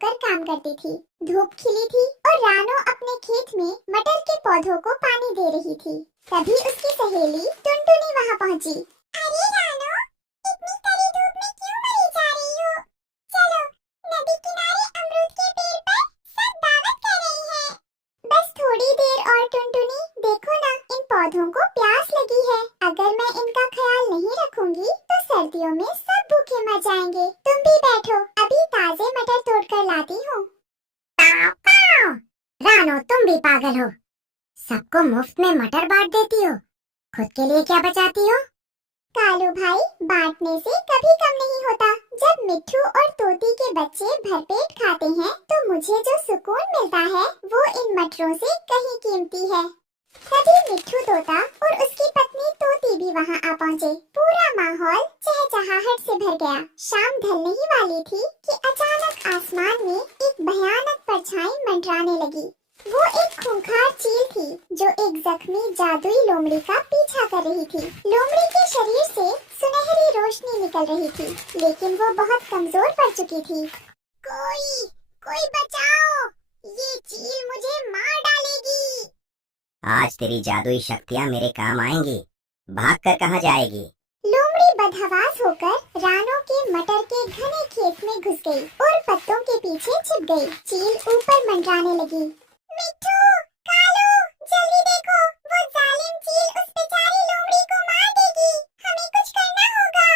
कर काम करती थी। धूप खिली थी और रानो अपने खेत में मटर के पौधों को पानी दे रही थी। तभी उसकी सहेली टुनटुनी वहाँ पहुँची। अरे रानो, इतनी कड़ी धूप में क्यों मरी जा रही हो? चलो, नदी किनारे अमरूद के पेड़ पर सब दावत कर रही है। बस थोड़ी देर और टुनटुनी, देखो ना, इन पौधों को प्यास लगी है। अगर मैं इनका ख्याल नहीं रखूंगी तो सर्दियों में सब भूखे मर जाएंगे। तुम भी बैठो, अभी ताजे मटर तोड़कर लाती हूँ। रानो, तुम भी पागल हो। सबको मुफ्त में मटर बांट देती हो, खुद के लिए क्या बचाती हो? कालू भाई, बांटने से कभी कम नहीं होता। जब मिट्ठू और तोती के बच्चे भरपेट खाते हैं तो मुझे जो सुकून मिलता है वो इन मटरों से कहीं कीमती है। तभी मिट्ठू तोता और उसकी पत्नी तोती भी वहाँ आ पहुँचे। पूरा माहौल चहचहाहट से भर गया। शाम ढलने ही वाली थी कि अचानक आसमान में एक भयानक परछाई मंडराने लगी। वो एक खूंखार चील थी जो एक जख्मी जादुई लोमड़ी का पीछा कर रही थी। लोमड़ी के शरीर से सुनहरी रोशनी निकल रही थी, लेकिन वो बहुत कमजोर पड़ चुकी थी। कोई बचाओ, ये चील मुझे मार डालेगी। आज तेरी जादुई शक्तियाँ मेरे काम आएंगी। भागकर कहाँ जाएगी? लोमड़ी बदहवास होकर रानो के मटर के घने खेत में घुस गई और पत्तों के पीछे छिप गई। चील ऊपर मंडराने लगी। मिट्ठू, कालू, जल्दी देखो, वो जालिम चील उस बेचारी लोमड़ी को मार देगी। हमें कुछ करना होगा।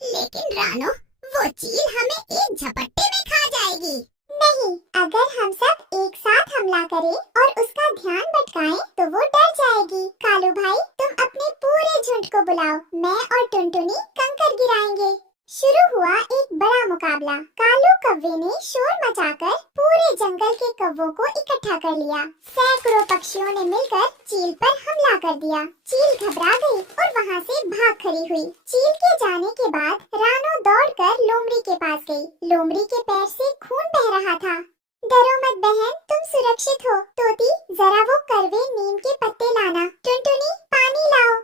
लेकिन रानो, वो चील हमें एक झपट्टे में खा जाएगी। नहीं, अगर हम सब एक साथ हमला करें और उसका ध्यान भटकाएं तो वो डर जाएगी। कालू भाई, तुम अपने पूरे झुंड को बुलाओ, मैं और टुनटुनी कंकर गिराएंगे। शुरू हुआ एक बड़ा मुकाबला। कालू कौवे ने शोर मचाकर पूरे जंगल के कौवों को इकट्ठा कर लिया। सैकड़ों पक्षियों ने मिलकर चील पर हमला कर दिया। चील घबरा गई और वहाँ से भाग खड़ी हुई। चील के जाने के बाद रानो दौड़कर लोमड़ी के पास गई। लोमड़ी के पैर से खून बह रहा था। डरो मत बहन, तुम सुरक्षित हो। तोती, जरा वो कड़वे नीम के पत्ते लाना। टुनटुनी, पानी लाओ।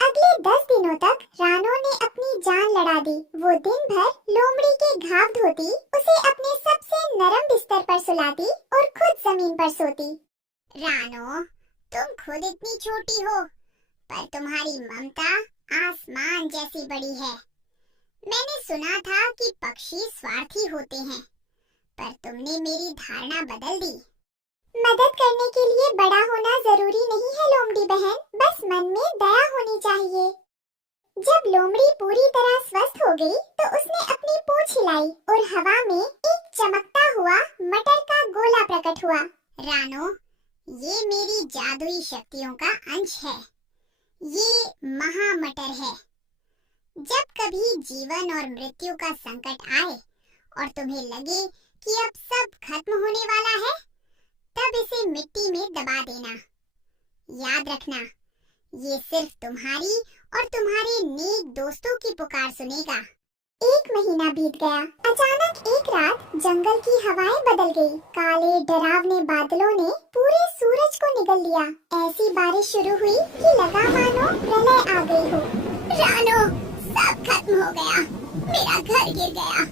अगले 10 दिनों तक रानो ने अपनी जान लड़ा दी। वो दिन भर लोमड़ी के घाव धोती, उसे अपने सबसे नरम बिस्तर पर सुलाती और खुद जमीन पर सोती। रानो, तुम खुद इतनी छोटी हो, पर तुम्हारी ममता आसमान जैसी बड़ी है। मैंने सुना था कि पक्षी स्वार्थी होते हैं, पर तुमने मेरी धारणा बदल दी। मदद करने के लिए बड़ा होना जरूरी नहीं है लोमड़ी बहन, बस मन में दया होनी चाहिए। जब लोमड़ी पूरी तरह स्वस्थ हो गई तो उसने अपनी पूंछ हिलाई और हवा में एक चमकता हुआ मटर का गोला प्रकट हुआ। रानो, ये मेरी जादुई शक्तियों का अंश है। ये महामटर है। जब कभी जीवन और मृत्यु का संकट आए और तुम्हें लगे कि अब सब खत्म होने वाला है, तब इसे मिट्टी में दबा देना। याद रखना, ये सिर्फ तुम्हारी और तुम्हारे नेक दोस्तों की पुकार सुनेगा। 1 महीना बीत गया। अचानक एक रात जंगल की हवाएं बदल गई। काले डरावने बादलों ने पूरे सूरज को निगल लिया। ऐसी बारिश शुरू हुई कि लगा मानो प्रलय आ गई हो। रानो, सब खत्म हो गया। मेरा घर गिर गया।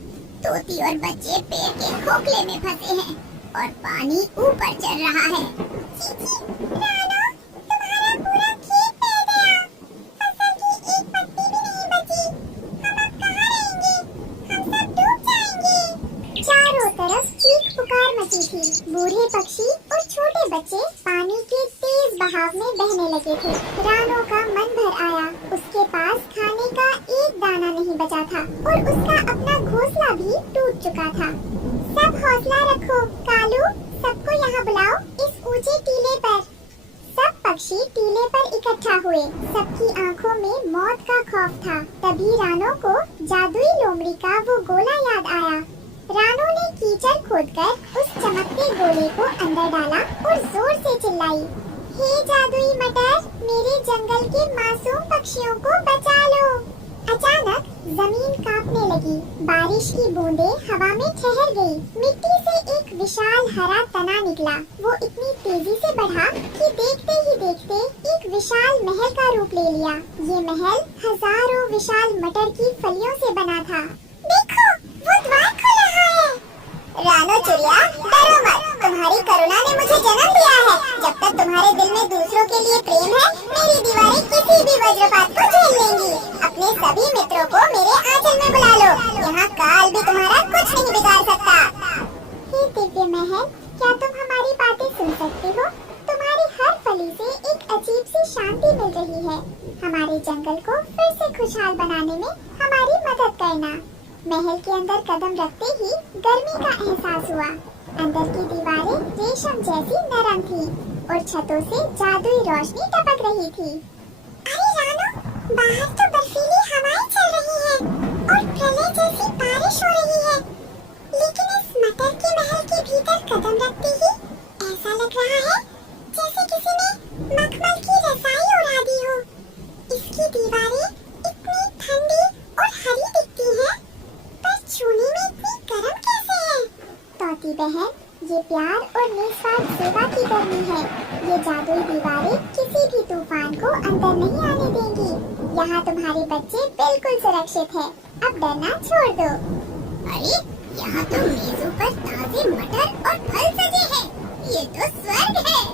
तोती और बच्चे पेड़ के खोखले में फंसे हैं और पानी ऊपर चढ़ रहा है। रानो, तुम्हारा पूरा खेत बह गया। फसल की एक पत्ती भी नहीं बची। हम अब कहाँ रहेंगे? हम सब डूब जाएंगे। चारों तरफ चीख पुकार मची थी। बूढ़े पक्षी और छोटे बच्चे पानी के तेज बहाव में बहने लगे थे। रानो का मन भर आया। उसके पास खाने का एक दाना नहीं बचा था और उसका अपना घोंसला भी टूट चुका था। सब हौसला रखो। कालू, सबको यहाँ बुलाओ, इस ऊंचे टीले पर। सब पक्षी टीले पर इकट्ठा हुए। सबकी आंखों में मौत का खौफ था। तभी रानो को जादुई लोमड़ी का वो गोला याद आया। रानो ने कीचड़ खोदकर उस चमकते गोले को अंदर डाला और जोर से चिल्लाई, हे जादुई मटर, मेरे जंगल के मासूम पक्षियों को बचा लो। अचानक जमीन कांपने लगी। बारिश की बूंदें हवा में ठहर गई। मिट्टी से एक विशाल हरा तना निकला। वो इतनी तेजी से बढ़ा कि देखते ही देखते एक विशाल महल का रूप ले लिया। ये महल हजारों विशाल मटर की फलियों से बना था। देखो, वो द्वार खुल रहा है। रानो चिड़िया, डरो मत। तुम्हारी करुणा ने मुझे जन्म दिया है। जब तक तुम्हारे दिल में दूसरों के लिए प्रेम है, मेरी दीवारें किसी भी वज्रपात को झेल लेंगी। अपने सभी मित्रों को मेरे आंचल में बुला लो। यहाँ काल भी तुम्हारा कुछ नहीं बिगाड़ सकता। हे दिव्य महल, क्या तुम हमारी बातें सुन सकते हो? तुम्हारी हर फली से एक अजीब सी शांति मिल रही है। हमारे जंगल को फिर से खुशहाल बनाने में हमारी मदद करना। महल के अंदर कदम रखते ही गर्मी का एहसास हुआ। अंदर की दीवारें रेशम जैसी नरम थी और छतों से जादुई रोशनी टपक रही थी। अरे रानो, बाहर तो बर्फीली हवाएं चल रही हैं और प्रलय जैसी बारिश हो रही है। लेकिन इस मटर के महल के भीतर कदम रखते ही ऐसा लग रहा है जैसे किसी ने मखमल की रजाई उड़ा दी हो। इसकी दीवारें इतनी ठंडी और हरी दिखती हैं, पर छूने में इतनी गर्म कैसे है? तोती बहन, ये प्यार और निस्वार्थ सेवा की गर्मी है। ये जादुई दीवारें किसी भी तूफान को अंदर नहीं आने देंगी। यहाँ तुम्हारे बच्चे बिल्कुल सुरक्षित हैं। अब डरना छोड़ दो। अरे, यहाँ तो मेजों पर ताजे मटर और फल सजे हैं। ये तो स्वर्ग है।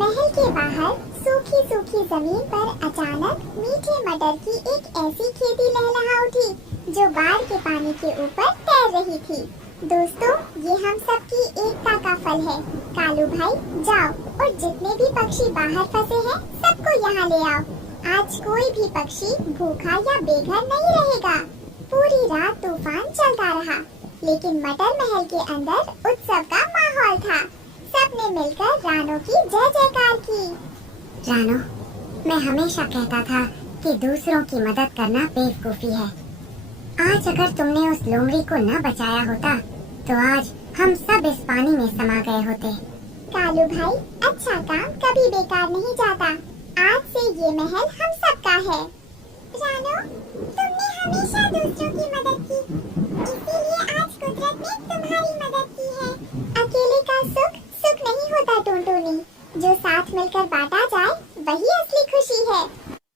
महल के बाहर सूखी सूखी जमीन पर अचानक मीठे मटर की एक ऐसी खेती लहलहा उठी जो बाढ़ के पानी के ऊपर तैर रही थी। दोस्तों, ये हम सब की एकता का फल है। कालू भाई, जाओ और जितने भी पक्षी बाहर फंसे हैं, सबको यहाँ ले आओ। आज कोई भी पक्षी भूखा या बेघर नहीं रहेगा। पूरी रात तूफान चलता रहा, लेकिन मटर महल के अंदर उत्सव का माहौल था। सबने मिलकर रानो की जय जयकार की। रानो, मैं हमेशा कहता था कि दूसरों की मदद करना बेवकूफी है। आज अगर तुमने उस लोमड़ी को न बचाया होता, तो आज हम सब इस पानी में समा गए होते। कालू भाई, अच्छा काम कभी बेकार नहीं जाता। आज से ये महल हम सबका है। रानो, तुमने हमेशा दूसरों की मदद की, इसीलिए आज कुदरत ने तुम्हारी मदद की है। अकेले का सुख सुख नहीं होता टूनटूनी, जो साथ मिलकर बांटा जाए वही असली खुशी है।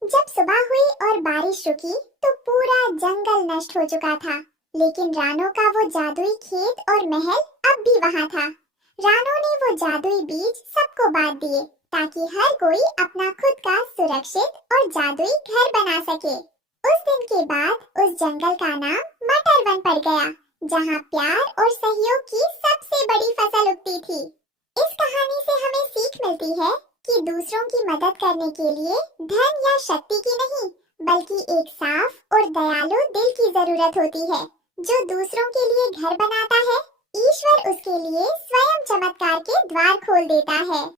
जब सुबह हुई और बारिश रुकी तो पूरा जंगल नष्ट हो चुका था, लेकिन रानो का वो जादुई खेत और महल अब भी वहाँ था। रानो ने वो जादुई बीज सबको बांट दिए ताकि हर कोई अपना खुद का सुरक्षित और जादुई घर बना सके। उस दिन के बाद उस जंगल का नाम मटर वन पड़ गया, जहाँ प्यार और सहयोग की सबसे बड़ी फसल उगती थी। इस कहानी से हमें सीख मिलती है कि दूसरों की मदद करने के लिए धन या शक्ति की नहीं, बल्कि एक साफ और दयालु दिल की जरूरत होती है। जो दूसरों के लिए घर बनाता है, ईश्वर उसके लिए स्वयं चमत्कार के द्वार खोल देता है।